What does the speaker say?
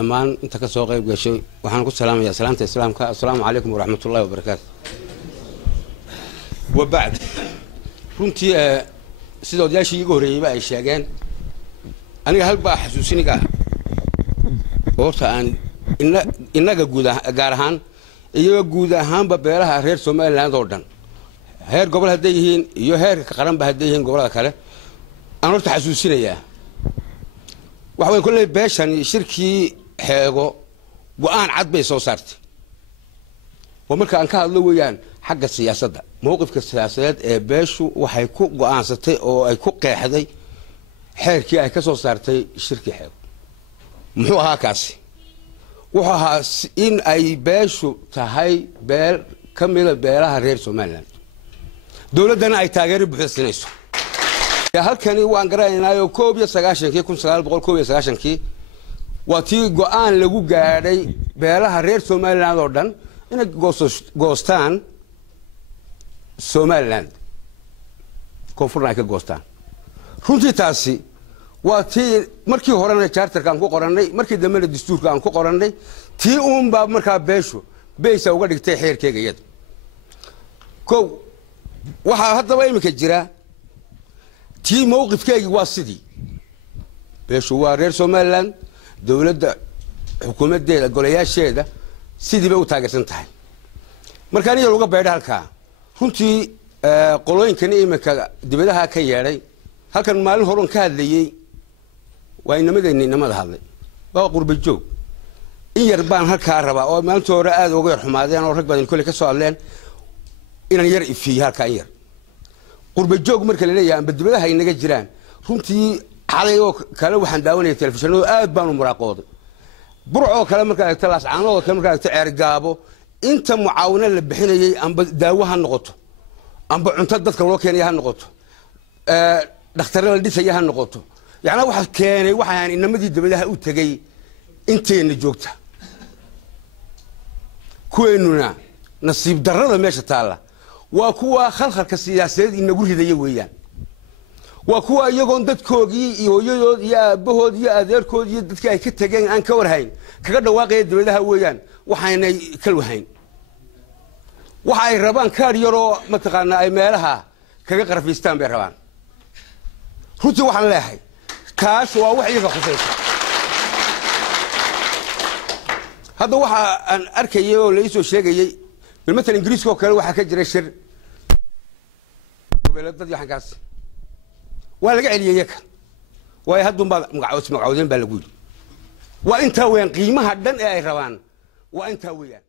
أمان أنت كسوق يبقى شيء وحنا كل سلام يا سلامة السلام السلام عليكم ورحمة الله وبركاته. وبعد كنت سيدو دياشي يقولي بقى الشاقين أنا هل بقى حسوسيني قا ورثة إنك جارهان جودهان ببيرها غير سومال لاند أردن هير قبل هديهين يهير كقرن بهديهين قبل كله أنا ورثة حسوسيني يا وحوي كل بيشان شركي حاجة وأنا عاد بيسو صارت ومركا أنك هذا ويان حق السياسة ده موقف السياسات بيشو وحيكون وأنا ستي أو يكون قاعدي حركي أي كسو صارت شركي حاجة محو هاكاسي وها إن أي بيشو تهاي بيل كمل بيلها غير سومالان دولتنا أي تاجر بحسنيسو هل كان يوان قرأنا يو كوبيا سجاشن كي كون سجال بقول كوبيا سجاشن كي واتي قان لجو جاري بيلها غير سومالان أردن إنك غوستان سومالان كونفورنا كغوستان runtii taasi waa tii markii horena charterka aan ku qoranay markii dambe dastuurka aan ku qoranay tii uun baa markaa beesha uga dhigtay xeerkeega iyada ko waxa hadaba imika jira tii mowqifkeegi waa sidii beeshu waa reer Soomaaliland dawladda xukuumadeeda golayaasheeda sidii bay u taageersan tahay markaan iyo laga beedhay halka runtii qolooyinkan imika dibadaha ka yeeray halkan maalin horan ka hadlayay waa inamada hadlay waa qurba joog in yar baan halka rabaa oo maalinta hore aad uga xumaadeen oo rag badan kulli ka soo hadleen inaan yar ifiyo halka yar qurba joog marka la leeyahay badbadaha inaga jiraan runtii xalay oo kale waxaan daawanay telefishinada aad baan u muraaqooday burco kale marka ay talaas caano kale marka ay ceergaabo inta mucaawinad la bixinayay amba daawaha noqoto amba cunto dadka loo keenay ha noqoto dhakhtar la dhisay ha noqoto yaana waxa keenay waxaan inamadii dibadaha u tagay inteena joogta kuweenuna nasiib darrada meesha taala waa kuwa khalkhalka siyaasadeed inagu ridayay weeyaan waa kuwa iyagoon dadkoogii iyo hooyadood iyo aabahood iyo adeerkood iyo dadkii ay ka tageen aan ka warhayn kaga dhawaaqay dibadaha weeyaan waxaanay kal wahayn waxa ay rabaan kaar yaroo mataqaana ay meelaha kaga qarfiistaan bay rabaan runtii waxaan leeyahay kaas waa wax iyaga khusaysa hadda waxa aan arkayay oo la isoo sheegayay بالمثل إنجليزي كوكل واحد كجري الشر وبلاد ضد حكاس ولا قاعد يجيك ويهدون مقعودين بالقول وأنت وين قيمة هدن أي روان وأنت وين